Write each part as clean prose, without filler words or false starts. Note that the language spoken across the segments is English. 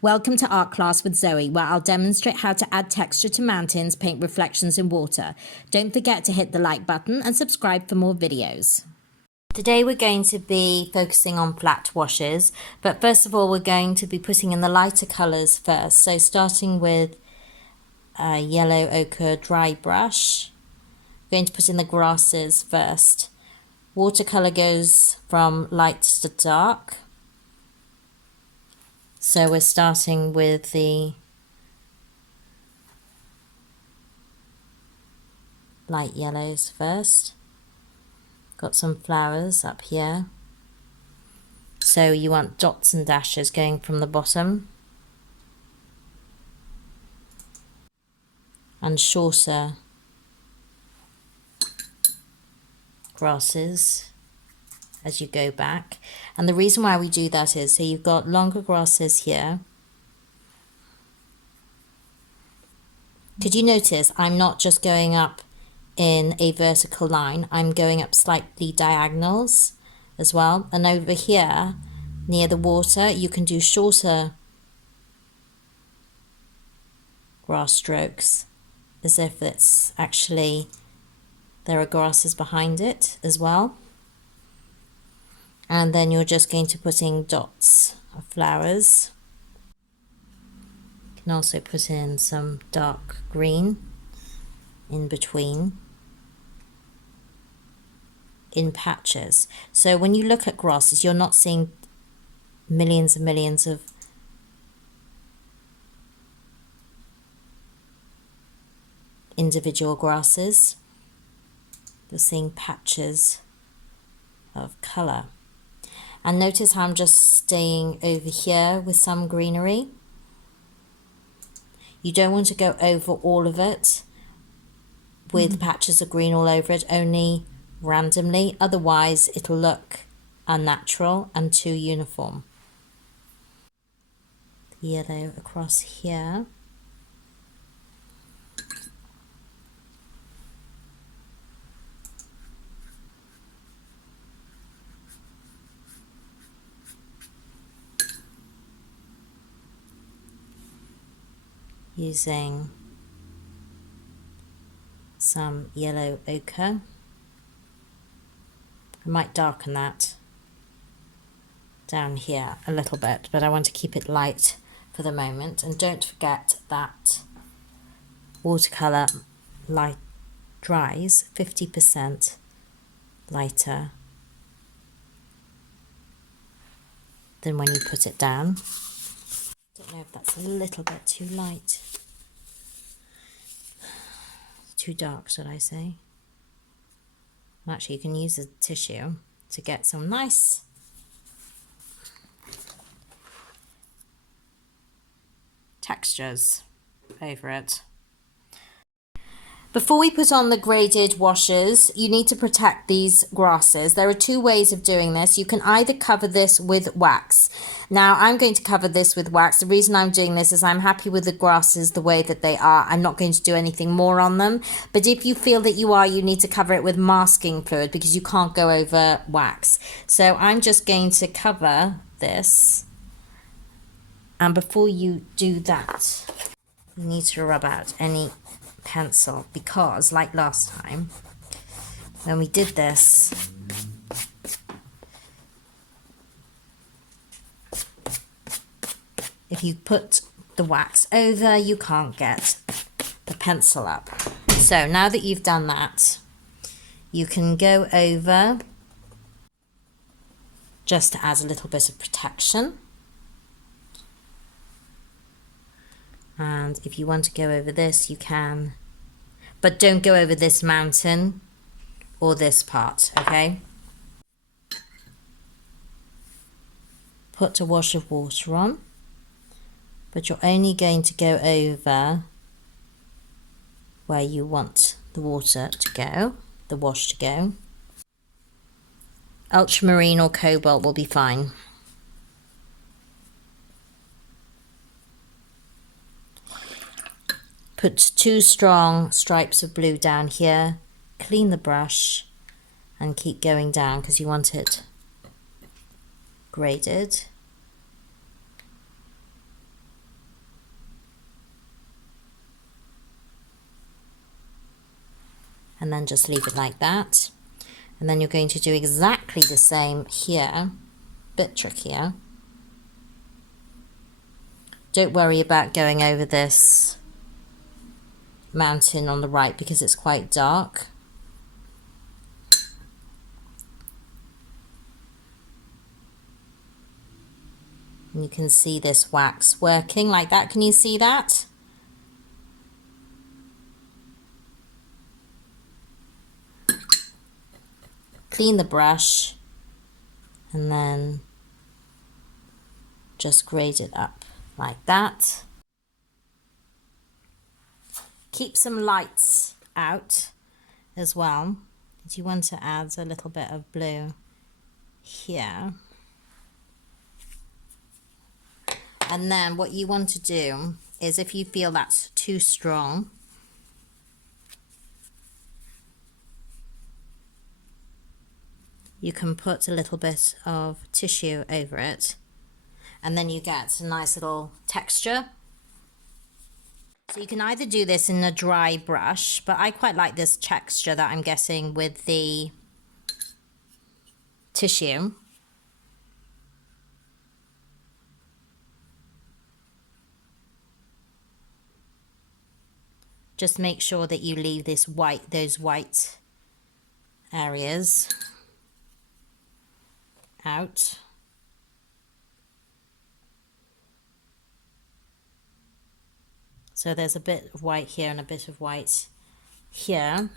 Welcome to Art Class with Zoe, where I'll demonstrate how to add texture to mountains, paint reflections in water. Don't forget to hit the like button and subscribe for more videos. Today we're going to be focusing on flat washes, but first of all we're going to be putting in the lighter colours first. So starting with a yellow ochre dry brush, I'm going to put in the grasses first. Watercolour goes from light to dark. So we're starting with the light yellows first. Got some flowers up here. So you want dots and dashes going from the bottom. And shorter grasses as you go back. And the reason why we do that is, so you've got longer grasses here. Did you notice I'm not just going up in a vertical line, I'm going up slightly diagonals as well. And over here near the water you can do shorter grass strokes as if it's actually there are grasses behind it as well. And then you're just going to put in dots of flowers. You can also put in some dark green in between, in patches. So when you look at grasses, you're not seeing millions and millions of individual grasses. You're seeing patches of colour. And notice how I'm just staying over here with some greenery. You don't want to go over all of it with patches of green all over it, only randomly, otherwise it'll look unnatural and too uniform. Yellow across here. Using some yellow ochre. I might darken that down here a little bit, but I want to keep it light for the moment. And don't forget that watercolour light dries 50% lighter than when you put it down. I don't know if that's a little bit too light. Too dark, should I say? Actually, you can use a tissue to get some nice textures over it. Before we put on the graded washes, you need to protect these grasses. There are two ways of doing this. You can either cover this with wax. Now, I'm going to cover this with wax. The reason I'm doing this is I'm happy with the grasses the way that they are. I'm not going to do anything more on them. But if you feel that you are, you need to cover it with masking fluid because you can't go over wax. So I'm just going to cover this. And before you do that, you need to rub out any pencil, because like last time when we did this, if you put the wax over, you can't get the pencil up. So now that you've done that, you can go over just to add a little bit of protection. And if you want to go over this, you can, but don't go over this mountain or this part, okay? Put a wash of water on, but you're only going to go over where you want the water to go, the wash to go. Ultramarine or cobalt will be fine. Put two strong stripes of blue down here, clean the brush and keep going down because you want it graded. and then just leave it like that. And then you're going to do exactly the same here, a bit trickier. Don't worry about going over this mountain on the right because it's quite dark. And you can see this wax working like that. Can you see that? Clean the brush and then just grade it up like that. Keep some lights out as well. You want to add a little bit of blue here. And then what you want to do is, if you feel that's too strong, you can put a little bit of tissue over it, and then you get a nice little texture. So you can either do this in a dry brush, but I quite like this texture that I'm getting with the tissue. Just make sure that you leave this white, those white areas out. So there's a bit of white here and a bit of white here.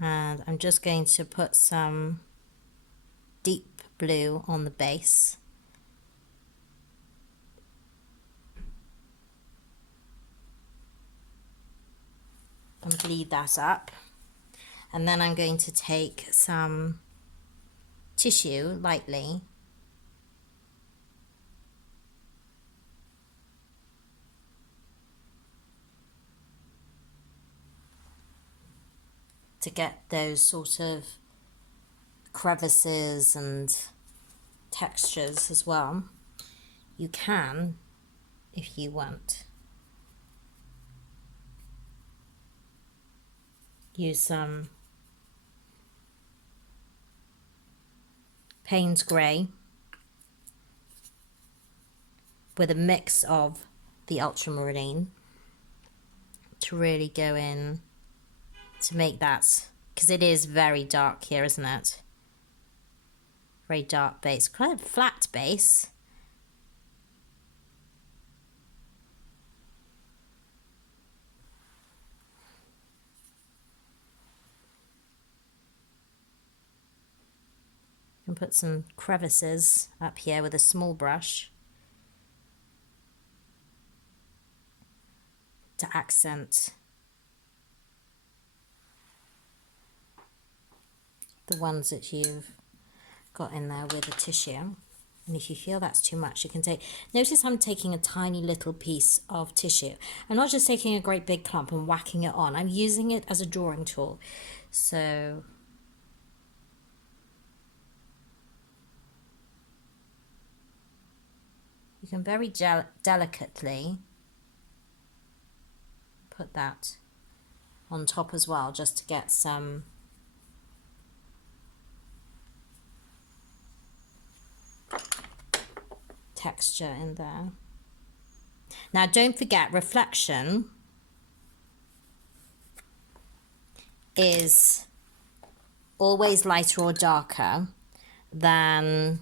And I'm just going to put some deep blue on the base. And bleed that up. And then I'm going to take some tissue lightly to get those sort of crevices and textures as well. You can, if you want, use some Payne's grey with a mix of the ultramarine to really go in to make that, because it is very dark here, isn't it? Very dark base, quite a flat base. And put some crevices up here with a small brush to accent the ones that you've got in there with the tissue. And if you feel that's too much, you can take, notice I'm taking a tiny little piece of tissue. I'm not just taking a great big clump and whacking it on. I'm using it as a drawing tool. So you can very delicately put that on top as well, just to get some texture in there. Now don't forget, reflection is always lighter or darker than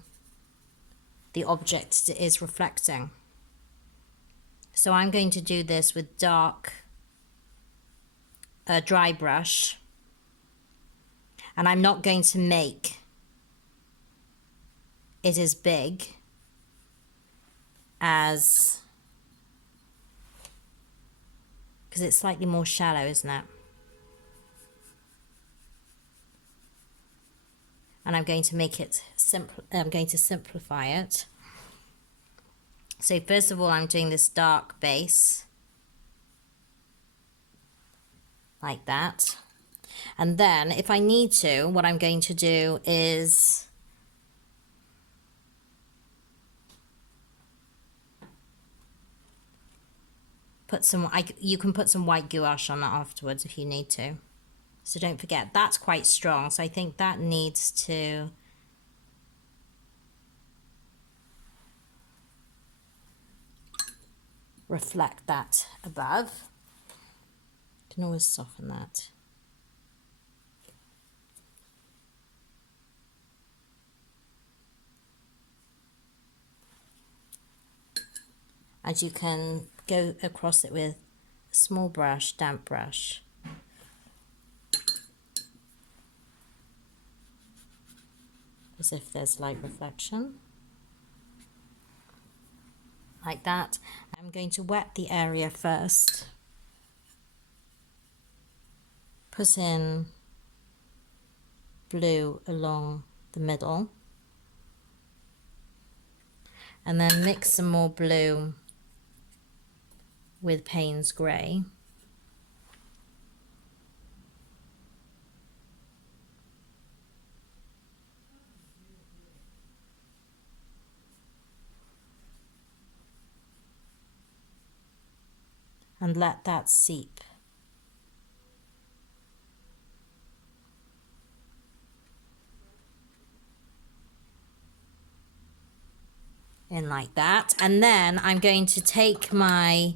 the object is reflecting. So I'm going to do this with dark dry brush, and I'm not going to make it as big as, because it's slightly more shallow, isn't it? And I'm going to make it simple. I'm going to simplify it. So first of all, I'm doing this dark base like that. And then if I need to, what I'm going to do is put some, you can put some white gouache on it afterwards if you need to. So don't forget, that's quite strong. So I think that needs to reflect that above. You can always soften that. And you can go across it with a small brush, damp brush. As if there's light reflection. Like that. I'm going to wet the area first. Put in blue along the middle. And then mix some more blue with Payne's grey. And let that seep. In like that. And then I'm going to take my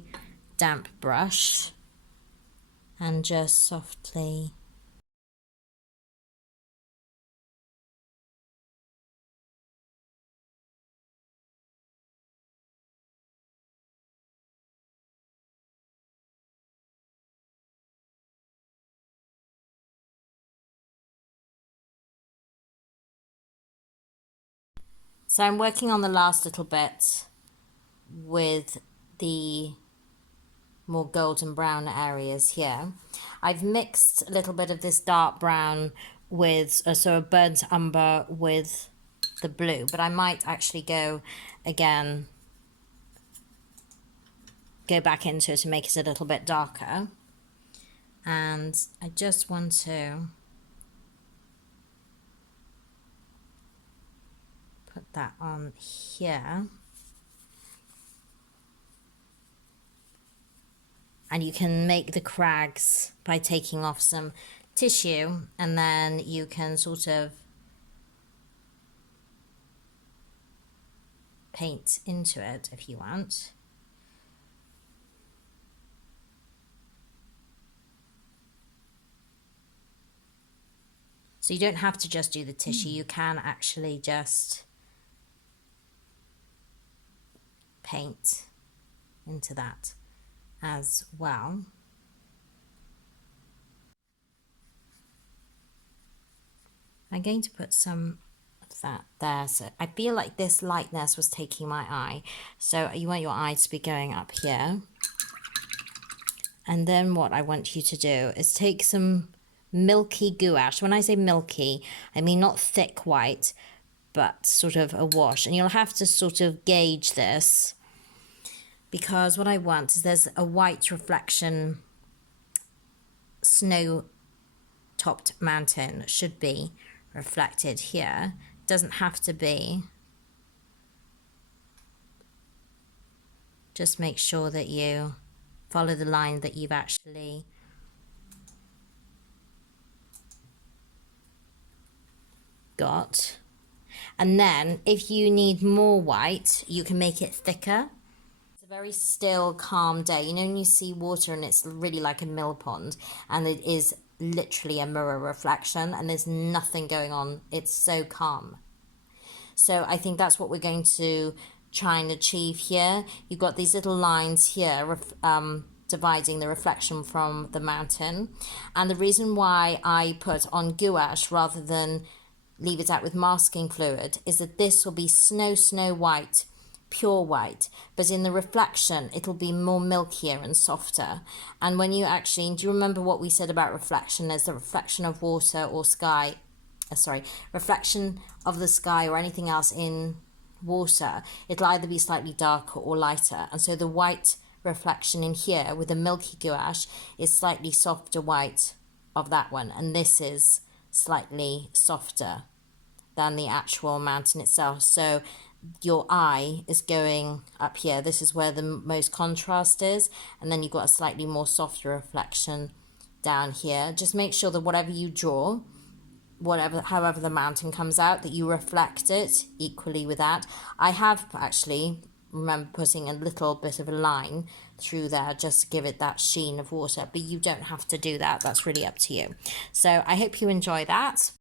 damp brush and just softly so I'm working on the last little bit with the more golden brown areas here. I've mixed a little bit of this dark brown with, so a burnt umber with the blue, but I might actually go again, go back into it and make it a little bit darker. And I just want to put that on here. And you can make the crags by taking off some tissue, and then you can sort of paint into it if you want. So you don't have to just do the tissue, you can actually just paint into that as well. I'm going to put some of that there. So I feel like this lightness was taking my eye. So you want your eye to be going up here. And then what I want you to do is take some milky gouache. When I say milky, I mean not thick white, but sort of a wash. And you'll have to sort of gauge this, because what I want is there's a white reflection. Snow-topped mountain should be reflected here. Doesn't have to be. Just make sure that you follow the line that you've actually got. And then if you need more white, you can make it thicker. It's a very still, calm day. You know when you see water and it's really like a mill pond, and it is literally a mirror reflection and there's nothing going on. It's so calm. So I think that's what we're going to try and achieve here. You've got these little lines here dividing the reflection from the mountain. And the reason why I put on gouache rather than leave it out with masking fluid is that this will be snow white, pure white, but in the reflection it'll be more milkier and softer. And when you actually, do you remember what we said about reflection? There's the reflection of water or sky, reflection of the sky or anything else in water. It'll either be slightly darker or lighter, and so the white reflection in here with the milky gouache is slightly softer white of that one, and this is slightly softer than the actual mountain itself. So your eye is going up here. This is where the most contrast is, and then you've got a slightly more softer reflection down here. Just make sure that whatever you draw, however the mountain comes out, that you reflect it equally with that. I have actually remember putting a little bit of a line through there just to give it that sheen of water, but you don't have to do that. That's really up to you. So I hope you enjoy that.